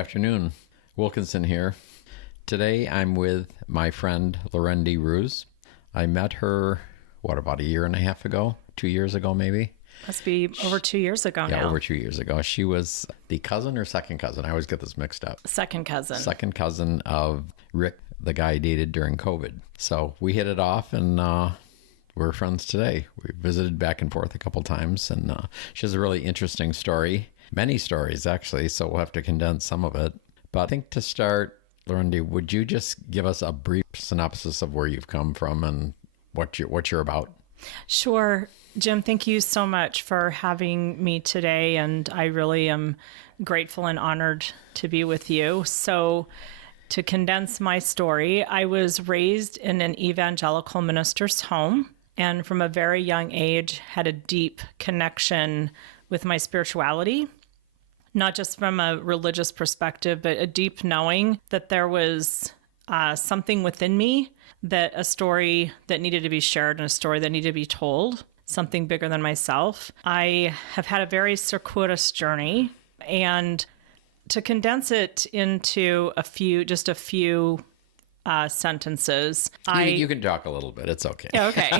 afternoon. Wilkinson here. Today I'm with my friend Larendee Roos. I met her, about a year and a half ago? 2 years ago, maybe? Must be over 2 years ago now. Yeah, over 2 years ago. She was the cousin or second cousin? I always get this mixed up. Second cousin. Second cousin of Rick, the guy I dated during COVID. So we hit it off and we're friends today. We visited back and forth a couple times, and she has a really interesting story. Many stories, actually, so we'll have to condense some of it. But I think to start, Larendee, would you just give us a brief synopsis of where you've come from and what you're about? Sure. Jim, thank you so much for having me today, and I really am grateful and honored to be with you. So to condense my story, I was raised in an evangelical minister's home, and from a very young age had a deep connection with my spirituality, not just from a religious perspective, but a deep knowing that there was something within me, that a story that needed to be shared and a story that needed to be told, something bigger than myself. I have had a very circuitous journey, and to condense it into a few sentences. You can talk a little bit. It's okay. Okay.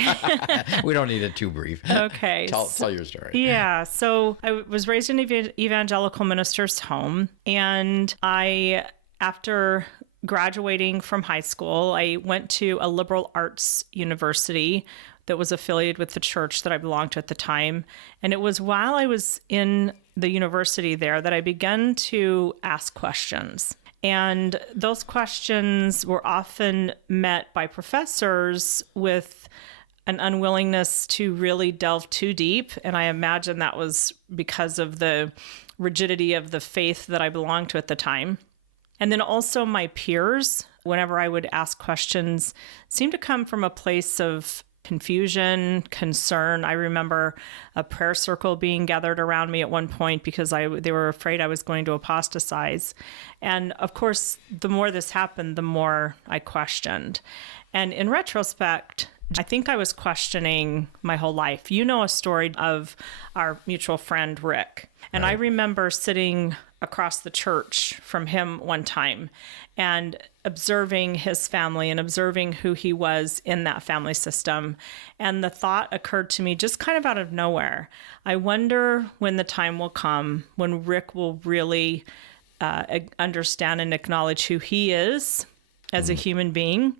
We don't need it too brief. Okay. Tell your story. Yeah. So I was raised in an evangelical minister's home, and after graduating from high school, I went to a liberal arts university that was affiliated with the church that I belonged to at the time. And it was while I was in the university there that I began to ask questions. And those questions were often met by professors with an unwillingness to really delve too deep. And I imagine that was because of the rigidity of the faith that I belonged to at the time. And then also my peers, whenever I would ask questions, seemed to come from a place of confusion, concern. I remember a prayer circle being gathered around me at one point because they were afraid I was going to apostatize. And of course, the more this happened, the more I questioned. And in retrospect, I think I was questioning my whole life. You know a story of our mutual friend, Rick. And right. I remember sitting across the church from him one time and observing his family and observing who he was in that family system. And the thought occurred to me just kind of out of nowhere. I wonder when the time will come when Rick will really understand and acknowledge who he is as a human being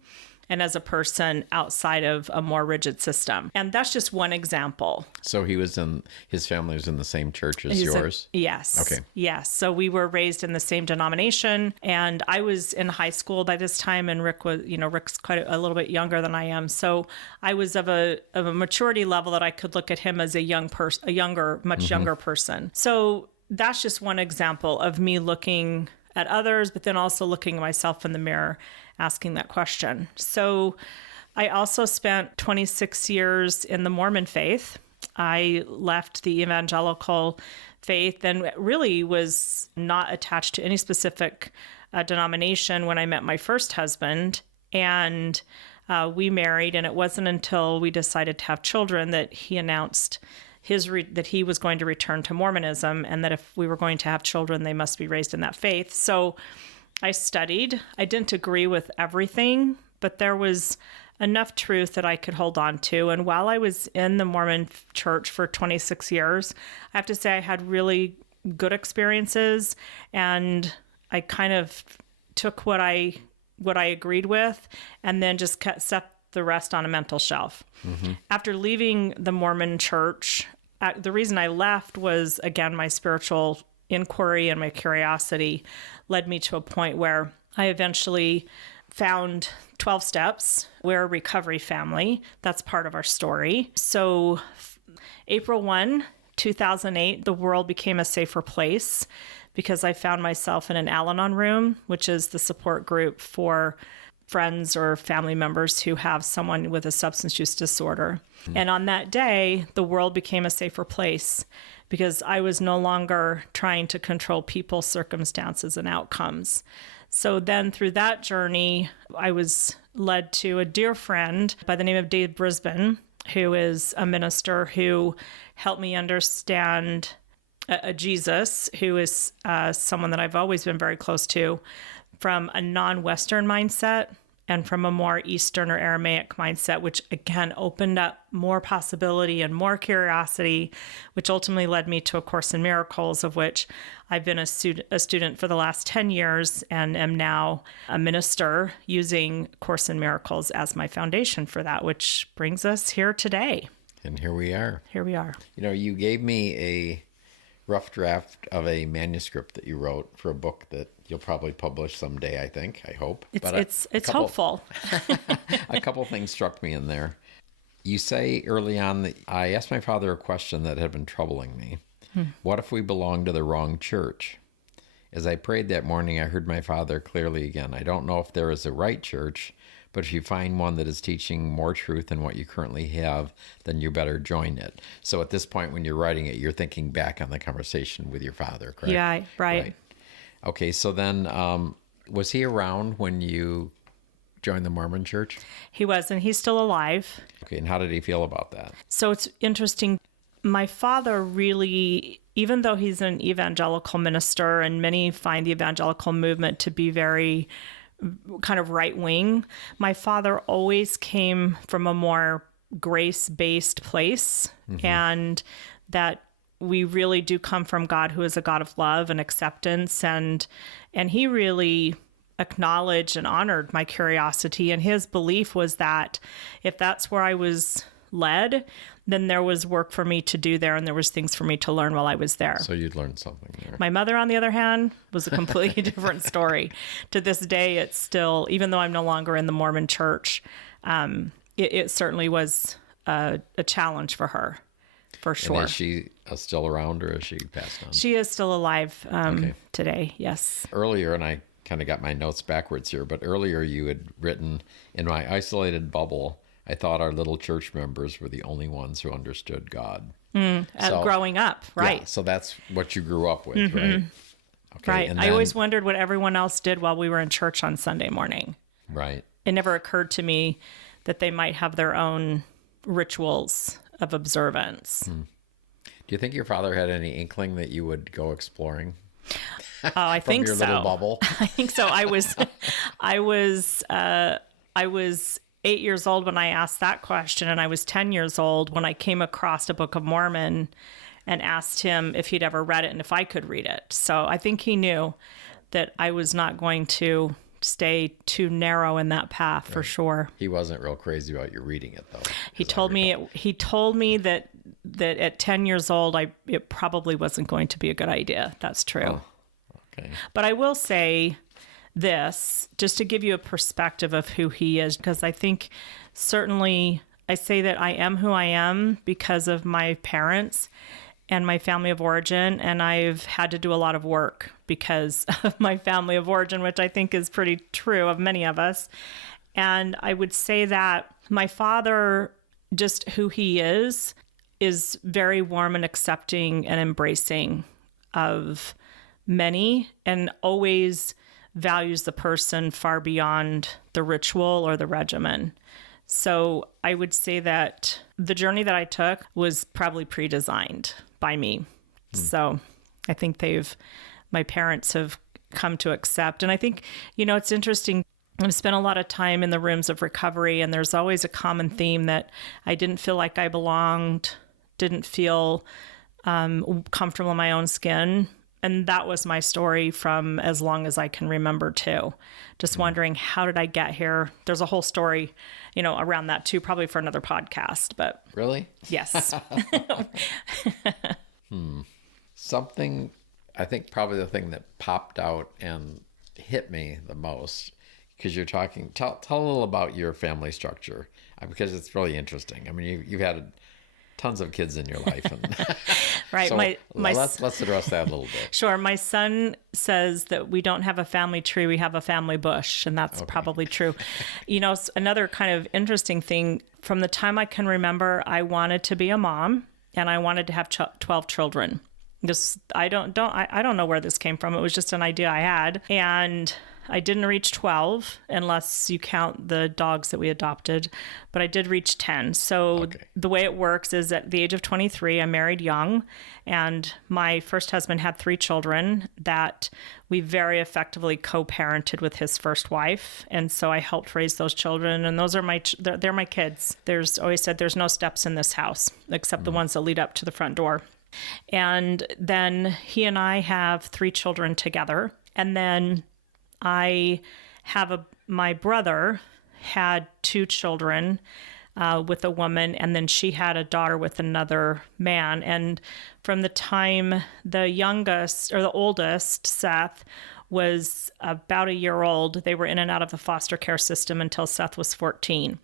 and as a person outside of a more rigid system. And that's just one example. So his family was in the same church as yours? Yes. Okay. Yes. So we were raised in the same denomination, and I was in high school by this time, and Rick's quite a little bit younger than I am. So I was of a maturity level that I could look at him as a much younger person. So that's just one example of me looking at others, but then also looking at myself in the mirror, asking that question. So I also spent 26 years in the Mormon faith. I left the evangelical faith and really was not attached to any specific denomination when I met my first husband. And we married, and it wasn't until we decided to have children that he announced that he was going to return to Mormonism, and that if we were going to have children, they must be raised in that faith. So I studied. I didn't agree with everything, but there was enough truth that I could hold on to. And while I was in the Mormon church for 26 years, I have to say I had really good experiences, and I kind of took what I agreed with and then just set the rest on a mental shelf. Mm-hmm. After leaving the Mormon church, the reason I left was, again, my spiritual inquiry and my curiosity led me to a point where I eventually found 12 Steps. We're a recovery family. That's part of our story. So April 1, 2008, the world became a safer place because I found myself in an Al-Anon room, which is the support group for friends or family members who have someone with a substance use disorder. Mm. And on that day, the world became a safer place because I was no longer trying to control people, circumstances, and outcomes. So then through that journey, I was led to a dear friend by the name of Dave Brisbane, who is a minister who helped me understand a Jesus, who is someone that I've always been very close to, from a non-Western mindset and from a more Eastern or Aramaic mindset, which again opened up more possibility and more curiosity, which ultimately led me to A Course in Miracles, of which I've been a student for the last 10 years and am now a minister using Course in Miracles as my foundation for that, which brings us here today. And here we are. Here we are. You gave me a rough draft of a manuscript that you wrote for a book that you'll probably publish someday, I hope. It's hopeful. A couple things struck me in there. You say early on that I asked my father a question that had been troubling me. What if we belong to the wrong church? As I prayed that morning, I heard my father clearly again. I don't know if there is a right church, but if you find one that is teaching more truth than what you currently have, then you better join it. So at this point, when you're writing it, you're thinking back on the conversation with your father, correct? Yeah, right. Okay, so then was he around when you joined the Mormon church? He was, and he's still alive. Okay, and how did he feel about that? So it's interesting. My father really, even though he's an evangelical minister, and many find the evangelical movement to be very kind of right-wing, my father always came from a more grace-based place, and that we really do come from God, who is a God of love and acceptance, and he really acknowledged and honored my curiosity, and his belief was that if that's where I was led, then there was work for me to do there, and there was things for me to learn while I was there. So you'd learned something there. My mother, on the other hand, was a completely different story. To this day, it's still, even though I'm no longer in the Mormon church, it certainly was a challenge for her, for sure. And is she still around, or is she passed on? She is still alive today, yes. Earlier, and I kind of got my notes backwards here, but earlier you had written, in my isolated bubble, I thought our little church members were the only ones who understood God. Growing up, right. Yeah, so that's what you grew up with, right? Okay, Right. and I then, always wondered what everyone else did while we were in church on Sunday morning. Right. It never occurred to me that they might have their own rituals of observance. Do you think your father had any inkling that you would go exploring? Oh, I think so. From your little bubble? I think so. I was 8 years old when I asked that question, and I was 10 years old when I came across a Book of Mormon and asked him if he'd ever read it and if I could read it. So I think he knew that I was not going to stay too narrow in that path, for sure. He wasn't real crazy about you reading it, though. He told me that at 10 years old, it probably wasn't going to be a good idea. That's true. Oh, okay. But I will say this, just to give you a perspective of who he is, because I think certainly I say that I am who I am because of my parents and my family of origin, and I've had to do a lot of work because of my family of origin, which I think is pretty true of many of us. And I would say that my father, just who he is very warm and accepting and embracing of many, and always values the person far beyond the ritual or the regimen. So I would say that the journey that I took was probably pre-designed by me. So I think my parents have come to accept. And I think, it's interesting. I've spent a lot of time in the rooms of recovery, and there's always a common theme that I didn't feel like I belonged, didn't feel comfortable in my own skin. And that was my story from as long as I can remember, too. Just wondering, how did I get here? There's a whole story, around that, too, probably for another podcast. But Really? Yes. Something, I think probably the thing that popped out and hit me the most, because you're talking, tell a little about your family structure, because it's really interesting. I mean, you've had tons of kids in your life. And right. So let's address that a little bit. Sure. My son says that we don't have a family tree, we have a family bush, and that's probably true. Another kind of interesting thing, from the time I can remember, I wanted to be a mom, and I wanted to have 12 children. I don't know where this came from. It was just an idea I had. And I didn't reach 12 unless you count the dogs that we adopted, but I did reach 10. So the way it works is at the age of 23, I married young, and my first husband had 3 children that we very effectively co-parented with his first wife. And so I helped raise those children, and those are they're my kids. There's always said there's no steps in this house except the ones that lead up to the front door. And then he and I have 3 children together. And then I have my brother had 2 children with a woman, and then she had a daughter with another man. And from the time the oldest, Seth, was about a year old, they were in and out of the foster care system until Seth was 14.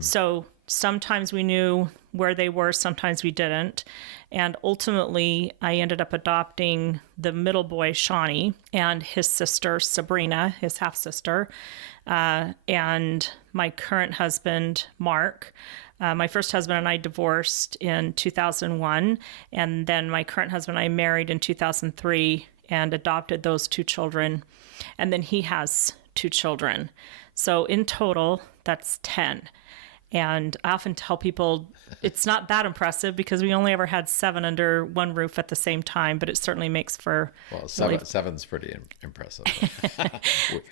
So sometimes we knew where they were, sometimes we didn't. And ultimately, I ended up adopting the middle boy, Shawnee, and his sister, Sabrina, his half-sister, and my current husband, Mark. My first husband and I divorced in 2001, and then my current husband and I married in 2003 and adopted those 2 children. And then he has 2 children. So in total, that's 10. And I often tell people it's not that impressive because we only ever had 7 under one roof at the same time, but it certainly makes for... Well, seven's pretty impressive.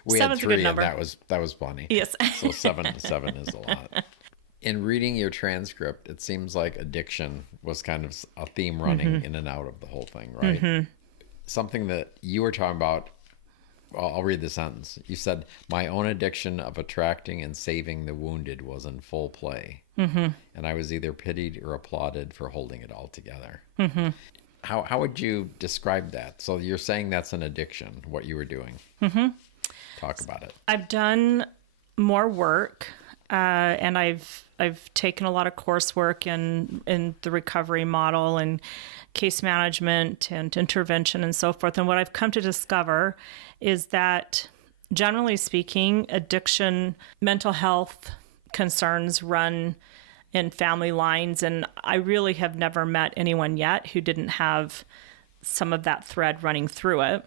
we Seven's had 3, a good number. And that was funny. Yes. So 7 is a lot. In reading your transcript, it seems like addiction was kind of a theme running in and out of the whole thing, right? Something that you were talking about, I'll read the sentence. You said, "My own addiction of attracting and saving the wounded was in full play. And I was either pitied or applauded for holding it all together." How would you describe that? So you're saying that's an addiction, what you were doing. Talk about it. I've done more work, and I've taken a lot of coursework in the recovery model and case management and intervention and so forth. And what I've come to discover is that, generally speaking, addiction, mental health concerns run in family lines. And I really have never met anyone yet who didn't have some of that thread running through it.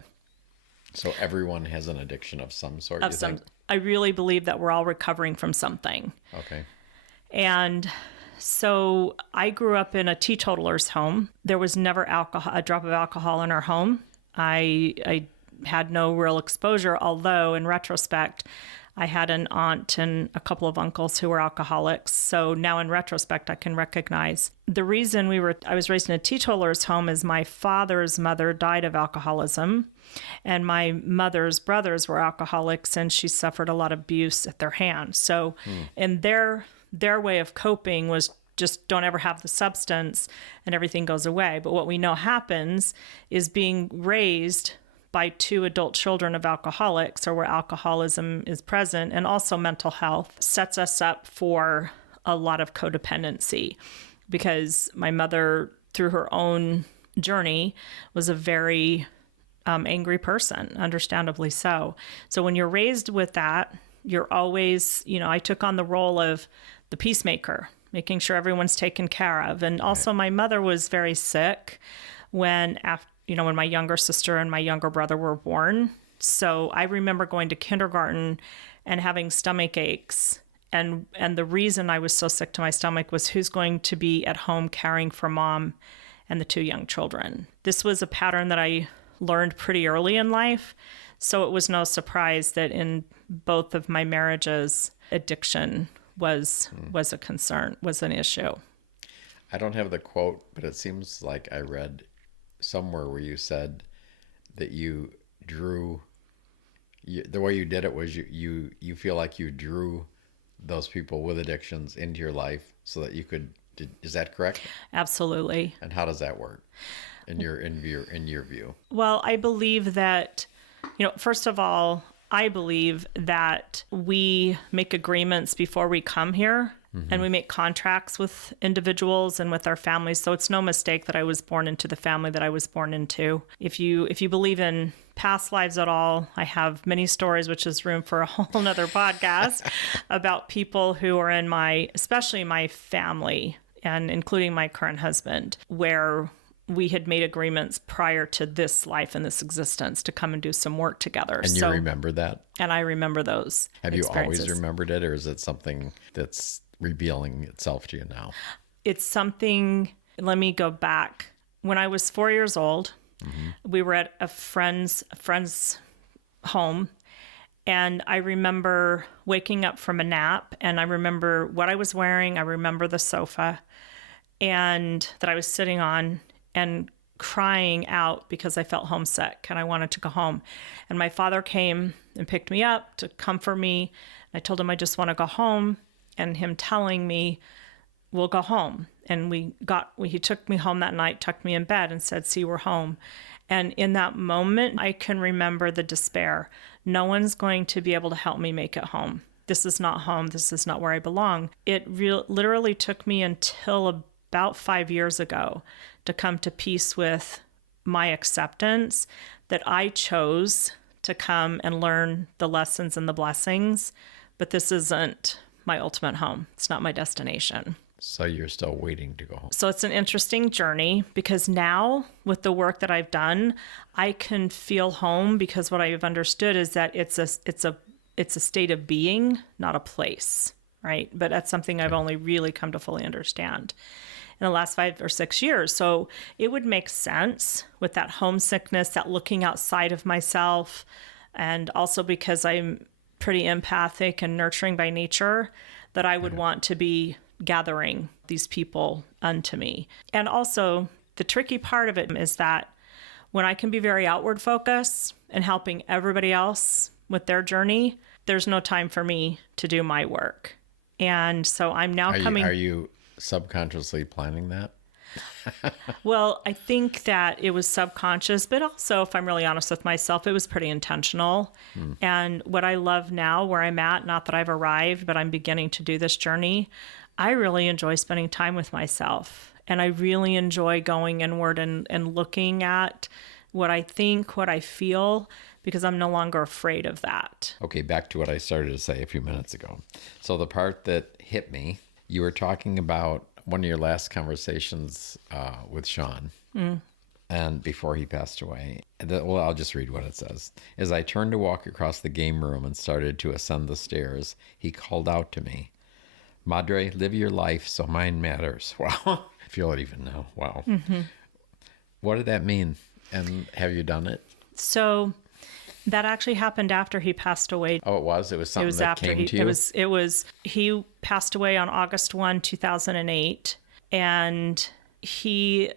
So everyone has an addiction of some sort, you think? I really believe that we're all recovering from something. Okay. And so I grew up in a teetotaler's home. There was never a drop of alcohol in our home. I had no real exposure, although in retrospect, I had an aunt and a couple of uncles who were alcoholics. So now in retrospect, I can recognize the reason I was raised in a teetotaler's home is my father's mother died of alcoholism, and my mother's brothers were alcoholics, and she suffered a lot of abuse at their hands. So in their way of coping was just don't ever have the substance and everything goes away. But what we know happens is being raised by 2 adult children of alcoholics, or where alcoholism is present, and also mental health, sets us up for a lot of codependency, because my mother, through her own journey, was a very angry person, understandably so. So when you're raised with that, you're always, I took on the role of the peacemaker, making sure everyone's taken care of. And also my mother was very sick when my younger sister and my younger brother were born. So I remember going to kindergarten and having stomach aches. And the reason I was so sick to my stomach was who's going to be at home caring for mom and the 2 young children. This was a pattern that I learned pretty early in life. So it was no surprise that in both of my marriages, addiction was a concern, was an issue. I don't have the quote, but it seems like I read somewhere where you said that you drew, the way you did it was you feel like you drew those people with addictions into your life so that you could, is that correct? Absolutely. And how does that work in your view? Well, I believe that, first of all, I believe that we make agreements before we come here, and we make contracts with individuals and with our families. So it's no mistake that I was born into the family that I was born into. If you believe in past lives at all, I have many stories, which is room for a whole nother podcast, about people who are in especially my family, and including my current husband, where we had made agreements prior to this life and this existence to come and do some work together. And you remember that? And I remember those Have you experiences. always remembered it, or is it something that's revealing itself to you now? It's something, let me go back. When I was 4 years old, we were at a friend's home, and I remember waking up from a nap, and I remember what I was wearing. I remember the sofa and that I was sitting on, and crying out because I felt homesick and I wanted to go home. And my father came and picked me up to comfort me. I told him I just want to go home, and him telling me, we'll go home. And he took me home that night, tucked me in bed, and said, see, we're home. And in that moment, I can remember the despair. No one's going to be able to help me make it home. This is not home. This is not where I belong. It literally took me until about 5 years ago to come to peace with my acceptance that I chose to come and learn the lessons and the blessings, but this isn't my ultimate home. It's not my destination. So you're still waiting to go home. So it's an interesting journey, because now with the work that I've done, I can feel home, because what I've understood is that it's a state of being, not a place, right? But that's something I've only really come to fully understand in the last 5 or 6 years. So it would make sense with that homesickness, that looking outside of myself, and also because I'm pretty empathic and nurturing by nature, that I would want to be gathering these people unto me. And also, the tricky part of it is that when I can be very outward focused and helping everybody else with their journey, there's no time for me to do my work. And so I'm now coming... Are you subconsciously planning that? Well, I think that it was subconscious, but also, if I'm really honest with myself, it was pretty intentional. And what I love now, where I'm at, not that I've arrived, but I'm beginning to do this journey, I really enjoy spending time with myself. And I really enjoy going inward and looking at what I think, what I feel, because I'm no longer afraid of that. Okay, back to what I started to say a few minutes ago. So the part that hit me, you were talking about one of your last conversations with Sean, and before he passed away. Well, I'll just read what it says. As I turned to walk across the game room and started to ascend the stairs, he called out to me, Madre, live your life so mine matters. Wow. I feel it even now. Wow. What did that mean? And have you done it? So that actually happened after he passed away. Oh, it was? It was something that came to you? He passed away on August 1, 2008. And you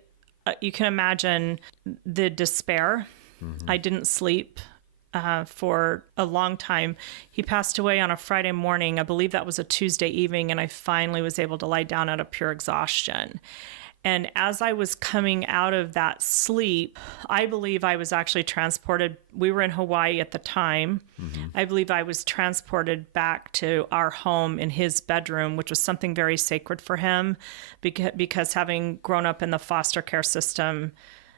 can imagine the despair. I didn't sleep for a long time. He passed away on a Friday morning. I believe that was a Tuesday evening. And I finally was able to lie down out of pure exhaustion. And as I was coming out of that sleep, I believe I was actually transported. We were in Hawaii at the time. I believe I was transported back to our home in his bedroom, which was something very sacred for him, because having grown up in the foster care system,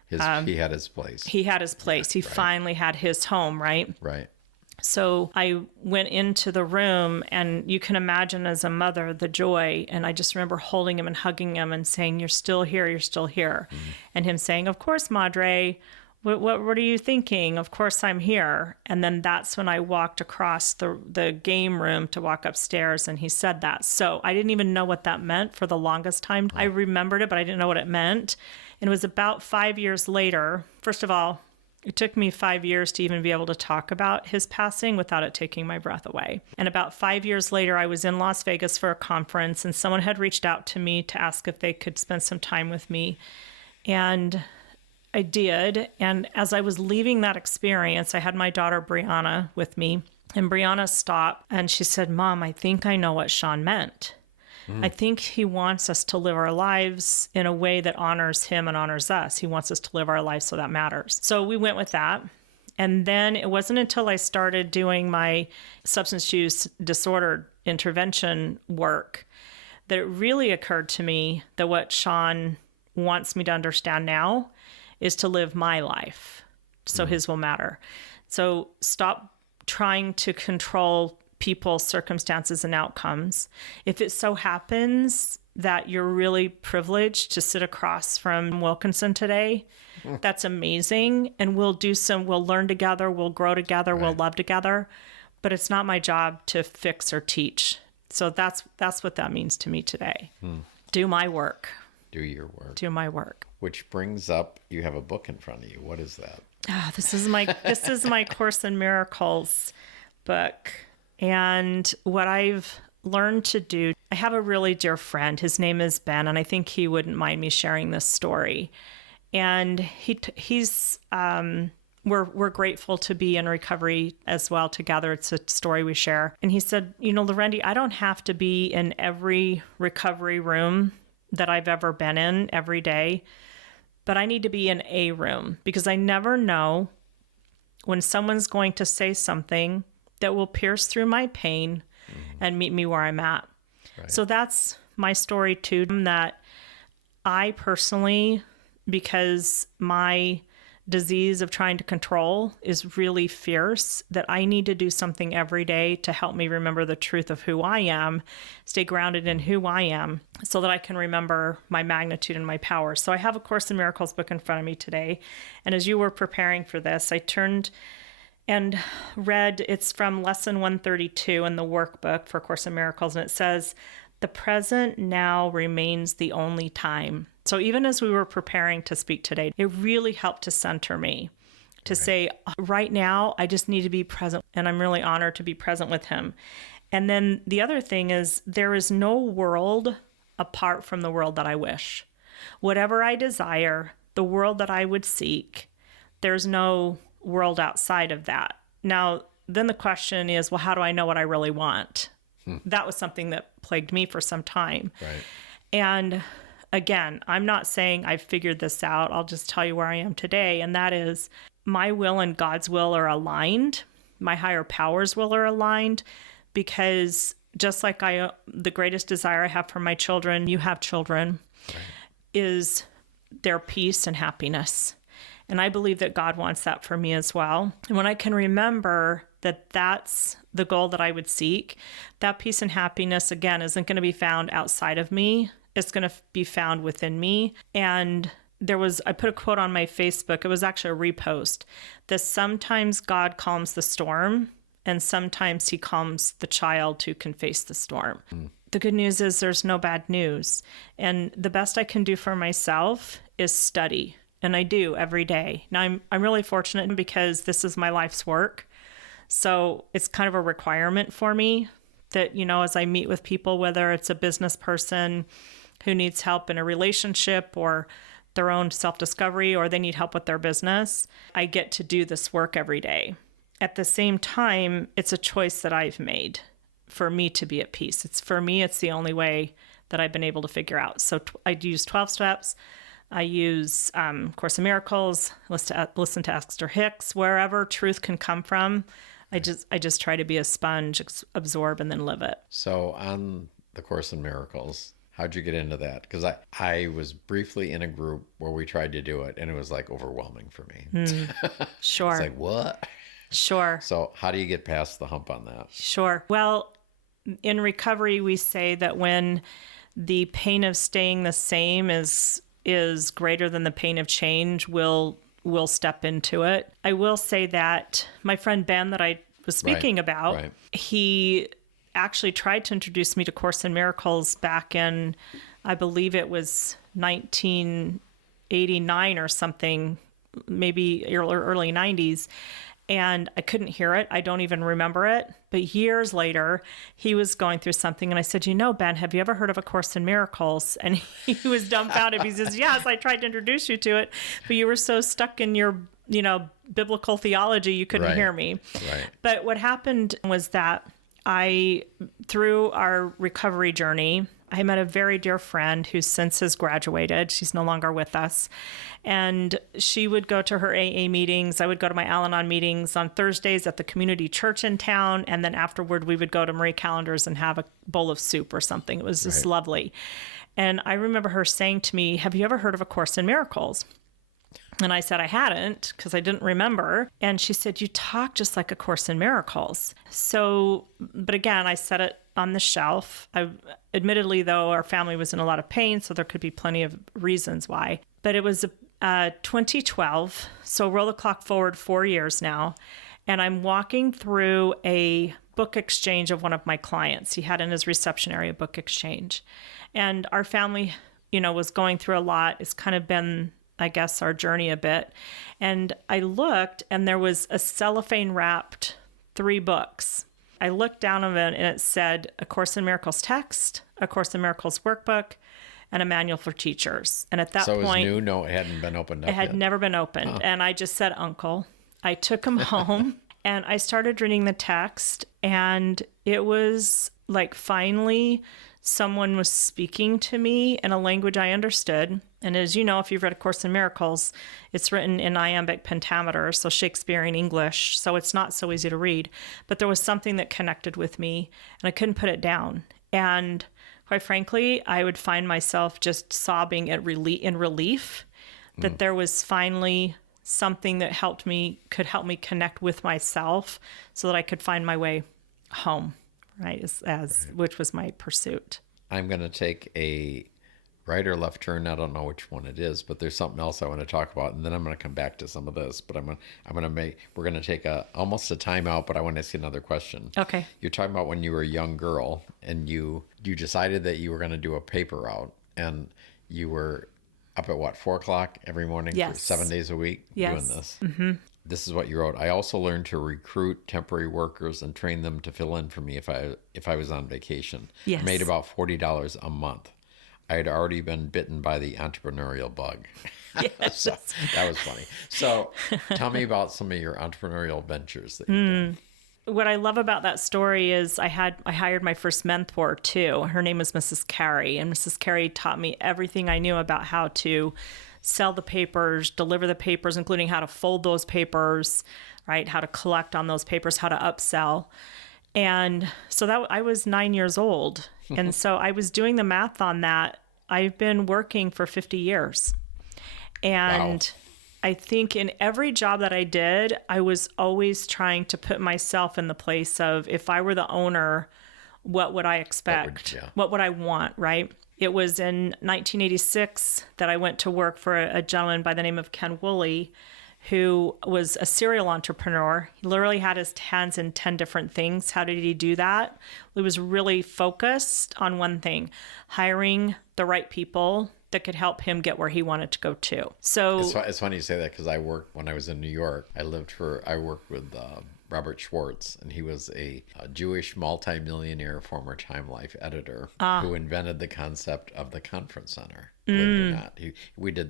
he had his place. He had his place. He finally had his home, right? Right. So I went into the room, and you can imagine as a mother the joy. And I just remember holding him and hugging him and saying, "You're still here. You're still here." And him saying, "Of course, Madre. What are you thinking? Of course I'm here." And then that's when I walked across the game room to walk upstairs, and he said that. So I didn't even know what that meant for the longest time. I remembered it, but I didn't know what it meant. And it was about 5 years later. First of all, it took me 5 years to even be able to talk about his passing without it taking my breath away. And about 5 years later, I was in Las Vegas for a conference, and someone had reached out to me to ask if they could spend some time with me. And I did. And as I was leaving that experience, I had my daughter Brianna with me. And Brianna stopped and she said, "Mom, I think I know what Sean meant. I think he wants us to live our lives in a way that honors him and honors us. He wants us to live our lives so that matters." So we went with that. And then it wasn't until I started doing my substance use disorder intervention work that it really occurred to me that what Sean wants me to understand now is to live my life so his will matter. So stop trying to control people's circumstances and outcomes. If it so happens that you're really privileged to sit across from Wilkinson today, that's amazing. And we'll learn together, we'll grow together, we'll love together. But it's not my job to fix or teach. So that's what that means to me today. Do my work. Do your work. Do my work. Which brings up, you have a book in front of you. What is that? This is my Course in Miracles book. And what I've learned to do, I have a really dear friend. His name is Ben, and I think he wouldn't mind me sharing this story. And we're grateful to be in recovery as well together. It's a story we share. And he said, Larendee, I don't have to be in every recovery room that I've ever been in every day, but I need to be in a room because I never know when someone's going to say something that will pierce through my pain and meet me where I'm at. Right. So that's my story too, that I personally, because my disease of trying to control is really fierce, that I need to do something every day to help me remember the truth of who I am, stay grounded in who I am, so that I can remember my magnitude and my power. So I have a Course in Miracles book in front of me today. And as you were preparing for this, I turned and read, it's from lesson 132 in the workbook for Course in Miracles. And it says, "The present now remains the only time." So even as we were preparing to speak today, it really helped to center me, to say, right now, I just need to be present. And I'm really honored to be present with him. And then the other thing is, there is no world apart from the world that I wish. Whatever I desire, the world that I would seek, there's no world outside of that. Now, then the question is, well, how do I know what I really want? That was something that plagued me for some time. Right. And again, I'm not saying I've figured this out. I'll just tell you where I am today. And that is, my will and God's will are aligned. My higher powers will are aligned, because just like the greatest desire I have for my children, you have children, is their peace and happiness. And I believe that God wants that for me as well. And when I can remember that that's the goal that I would seek, that peace and happiness, again, isn't going to be found outside of me. It's going to be found within me. And I put a quote on my Facebook. It was actually a repost, that sometimes God calms the storm and sometimes he calms the child who can face the storm. The good news is there's no bad news. And the best I can do for myself is study. And I do every day. Now, I'm really fortunate because this is my life's work. So it's kind of a requirement for me that, as I meet with people, whether it's a business person who needs help in a relationship or their own self-discovery, or they need help with their business, I get to do this work every day. At the same time, it's a choice that I've made for me to be at peace. It's the only way that I've been able to figure out. So I use 12 steps. I use Course in Miracles, listen to Esther Hicks, wherever truth can come from. I just try to be a sponge, absorb, and then live it. So on the Course in Miracles, how'd you get into that? Because I was briefly in a group where we tried to do it, and it was like overwhelming for me. Sure. It's like, what? Sure. So how do you get past the hump on that? Sure. Well, in recovery, we say that when the pain of staying the same is greater than the pain of change, we'll step into it. I will say that my friend Ben that I was speaking about, he actually tried to introduce me to Course in Miracles back in, I believe it was 1989 or something, maybe early 90s. And I couldn't hear it. I don't even remember it. But years later, he was going through something. And I said, Ben, have you ever heard of A Course in Miracles? And he was dumbfounded. He says, yes, I tried to introduce you to it, but you were so stuck in your, biblical theology, you couldn't hear me. Right. But what happened was that through our recovery journey, I met a very dear friend who since has graduated. She's no longer with us. And she would go to her AA meetings. I would go to my Al-Anon meetings on Thursdays at the community church in town. And then afterward, we would go to Marie Callender's and have a bowl of soup or something. It was just lovely. And I remember her saying to me, have you ever heard of A Course in Miracles? And I said I hadn't because I didn't remember. And she said, you talk just like A Course in Miracles. So, but again, I set it on the shelf. Admittedly, though, our family was in a lot of pain, so there could be plenty of reasons why. But it was 2012, so roll the clock forward 4 years now. And I'm walking through a book exchange of one of my clients. He had in his reception area a book exchange. And our family, was going through a lot. It's kind of been, I guess, our journey a bit. And I looked, and there was a cellophane wrapped 3 books. I looked down on it, and it said A Course in Miracles text, A Course in Miracles workbook, and a manual for teachers. And at that point, so it was new? No, it hadn't been opened up yet. It had yet. never been opened. Oh. And I just said, Uncle. I took him home, and I started reading the text, and it was like finally someone was speaking to me in a language I understood. And as you know, if you've read A Course in Miracles, it's written in iambic pentameter, so Shakespearean English, so it's not so easy to read. But there was something that connected with me, and I couldn't put it down. And quite frankly, I would find myself just sobbing in relief that there was finally something that could help me connect with myself so that I could find my way home, right? Which was my pursuit. I'm going to take a right or left turn. I don't know which one it is, but there's something else I want to talk about, and then I'm going to come back to some of this. But we're going to take almost a timeout, but I want to ask you another question. Okay. You're talking about when you were a young girl, and you decided that you were going to do a paper route, and you were up at 4:00 every morning for 7 days a week doing this. Mm-hmm. This is what you wrote. I also learned to recruit temporary workers and train them to fill in for me if I was on vacation. Yes. I made about $40 a month. I had already been bitten by the entrepreneurial bug. Yes. So that was funny. So tell me about some of your entrepreneurial ventures that you've done. What I love about that story is I hired my first mentor too. Her name was Mrs. Carey, and Mrs. Carey taught me everything I knew about how to sell the papers, deliver the papers, including how to fold those papers, right? How to collect on those papers, how to upsell. And so that I was 9 years old. And so I was doing the math on that. I've been working for 50 years. And wow. I think in every job that I did, I was always trying to put myself in the place of, if I were the owner, what would I expect? What would I want, right? It was in 1986 that I went to work for a gentleman by the name of Ken Woolley, who was a serial entrepreneur. He literally had his hands in 10 different things. How did he do that? He was really focused on one thing, hiring the right people that could help him get where he wanted to go to. So it's funny you say that, because when I was in New York, I worked with Robert Schwartz, and he was a Jewish multimillionaire former Time Life editor who invented the concept of the conference center. Believe it or not,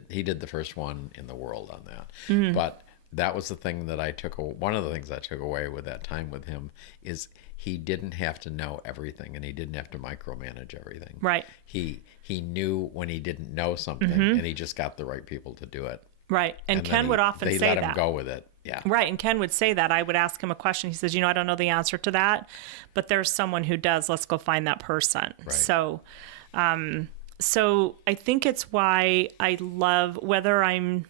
he did the first one in the world on that. But that was the thing that one of the things I took away with that time with him is he didn't have to know everything, and he didn't have to micromanage everything. Right. He knew when he didn't know something, and he just got the right people to do it. Right. And Ken would often say that. They let him go with it. Yeah. Right. And Ken would say that. I would ask him a question. He says, I don't know the answer to that, but there's someone who does. Let's go find that person. Right. So I think it's why I love, whether I'm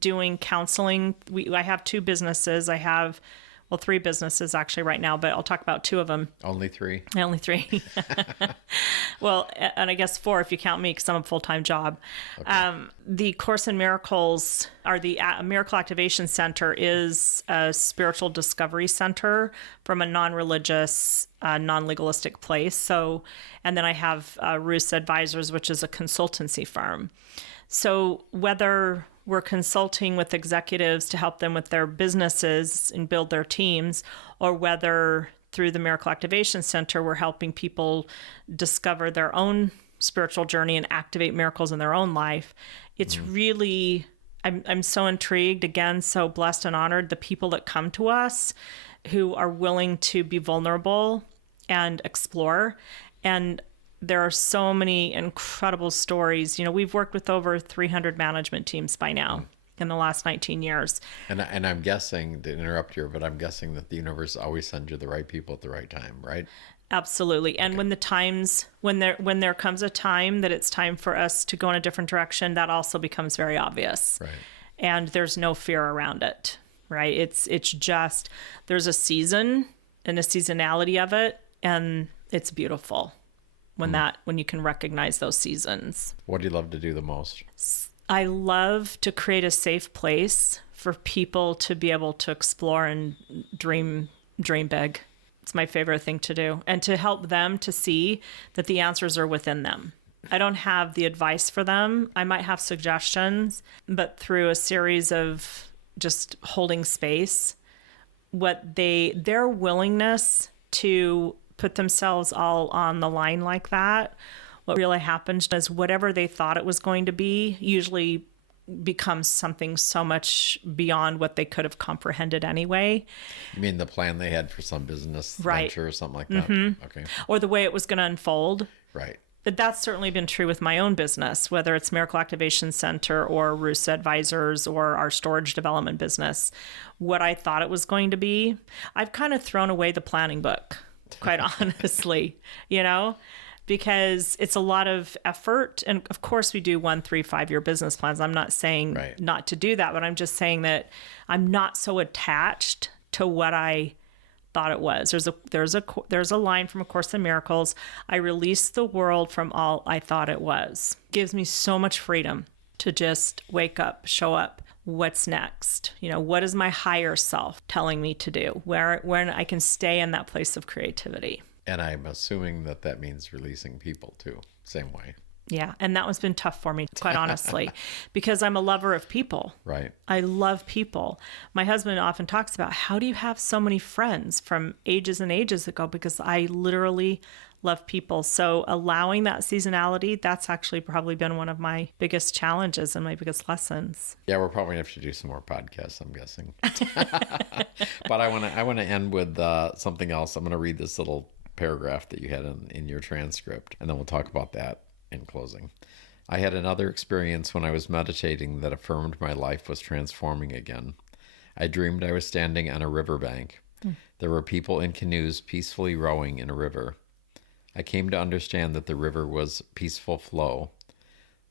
doing counseling. I have 2 businesses. I have, 3 businesses actually right now, but I'll talk about 2 of them. Only 3? Only 3. Well, and I guess 4 if you count me, because I'm a full-time job. Okay. The Course in Miracles, or the Miracle Activation Center, is a spiritual discovery center from a non-religious, non-legalistic place. So, and then I have Roos Advisors, which is a consultancy firm. So whether we're consulting with executives to help them with their businesses and build their teams, or whether through the Miracle Activation Center, we're helping people discover their own spiritual journey and activate miracles in their own life. It's really, I'm so intrigued, again, so blessed and honored, the people that come to us who are willing to be vulnerable and explore. And there are so many incredible stories. We've worked with over 300 management teams by now in the last 19 years. And I'm guessing, to interrupt here, but I'm guessing that the universe always sends you the right people at the right time, right? Absolutely. And when there comes a time that it's time for us to go in a different direction, that also becomes very obvious. Right. and there's no fear around it, right? It's just, there's a season and a seasonality of it, and it's beautiful when you can recognize those seasons. What do you love to do the most? I love to create a safe place for people to be able to explore and dream big. It's my favorite thing to do, and to help them to see that the answers are within them. I don't have the advice for them. I might have suggestions, but through a series of just holding space, their willingness to put themselves all on the line like that, what really happens is whatever they thought it was going to be usually becomes something so much beyond what they could have comprehended anyway. You mean the plan they had for some business Right. venture or something like that? Okay. Or the way it was going to unfold. Right. But that's certainly been true with my own business, whether it's Miracle Activation Center or Roos Advisors or our storage development business. What I thought it was going to be, I've kind of thrown away the planning book, quite honestly, because it's a lot of effort. And of course we do 1, 3, 5-year business plans. I'm not saying Right. not to do that, but I'm just saying that I'm not so attached to what I thought it was. There's a line from A Course in Miracles. I release the world from all I thought it was. Gives me so much freedom to just wake up, show up. What's next? What is my higher self telling me to do? When I can stay in that place of creativity. And I'm assuming that means releasing people too. Same way. Yeah. And that one's been tough for me, quite honestly, because I'm a lover of people. Right. I love people. My husband often talks about, how do you have so many friends from ages and ages ago? Because I literally love people. So allowing that seasonality, that's actually probably been one of my biggest challenges and my biggest lessons. Yeah, we're probably going to have to do some more podcasts, I'm guessing. But I want to end with something else. I'm going to read this little paragraph that you had in your transcript, and then we'll talk about that in closing. I had another experience when I was meditating that affirmed my life was transforming again. I dreamed I was standing on a riverbank. There were people in canoes peacefully rowing in a river. I came to understand that the river was peaceful flow.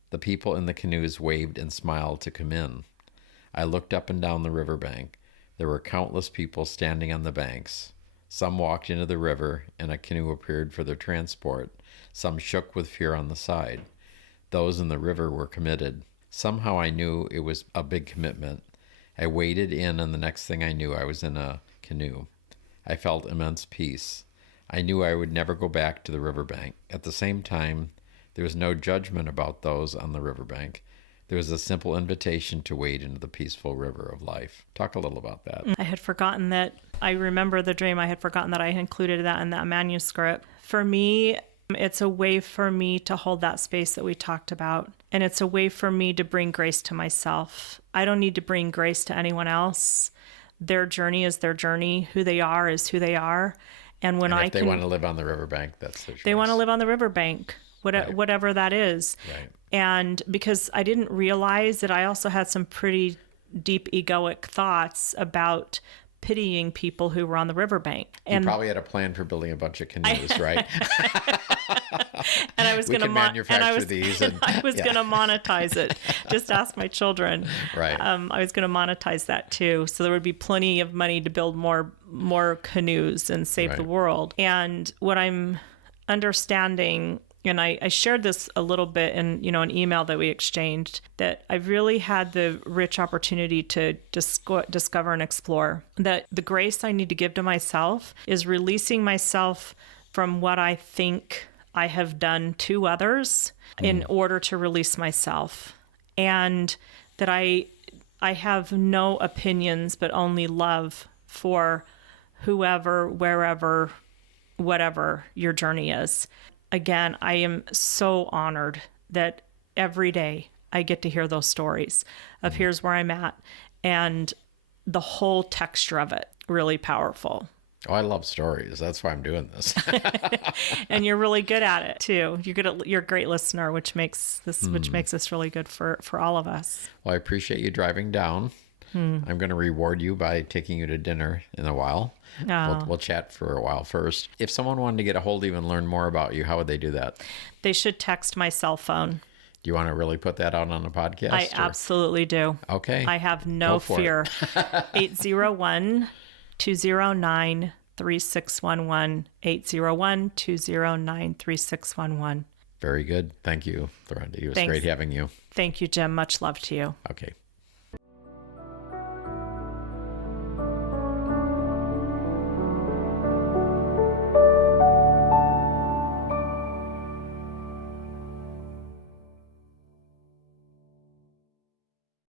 The people in the canoes waved and smiled to come in. I looked up and down the riverbank. There were countless people standing on the banks. Some walked into the river, and a canoe appeared for their transport. Some shook with fear on the side. Those in the river were committed. Somehow I knew it was a big commitment. I waded in, and the next thing I knew, I was in a canoe. I felt immense peace. I knew I would never go back to the riverbank. At the same time, there was no judgment about those on the riverbank. There was a simple invitation to wade into the peaceful river of life. Talk a little about that. I had forgotten that. I remember the dream. I had forgotten that I included that in that manuscript. For me, it's a way for me to hold that space that we talked about. And it's a way for me to bring grace to myself. I don't need to bring grace to anyone else. Their journey is their journey. Who they are is who they are. And if they want to live on the riverbank, that's their choice. They want to live on the riverbank, whatever that is. Right. And because I didn't realize that I also had some pretty deep egoic thoughts about pitying people who were on the riverbank. And you probably had a plan for building a bunch of canoes, right? And I was going to manufacture these. And I was going to monetize it. Just ask my children. Right. I was going to monetize that too, so there would be plenty of money to build more canoes and save the world. And what I'm understanding, and I shared this a little bit in an email that we exchanged, that I've really had the rich opportunity to discover and explore that the grace I need to give to myself is releasing myself from what I think I have done to others in order to release myself, and that I have no opinions but only love for whoever, wherever, whatever your journey is. Again, I am so honored that every day I get to hear those stories of here's where I'm at, and the whole texture of it, really powerful. Oh, I love stories. That's why I'm doing this. And you're really good at it too. You're a great listener, which makes this really good for all of us. Well, I appreciate you driving down. I'm going to reward you by taking you to dinner in a while. We'll chat for a while first. If someone wanted to get a hold of you and learn more about you, how would they do that? They should text my cell phone. Do you want to really put that out on a podcast? I absolutely do. Okay. I have no fear. 801-209-3611. 801-209-3611. Very good. Thank you, Larendee. It was great having you. Thank you, Jim. Much love to you. Okay.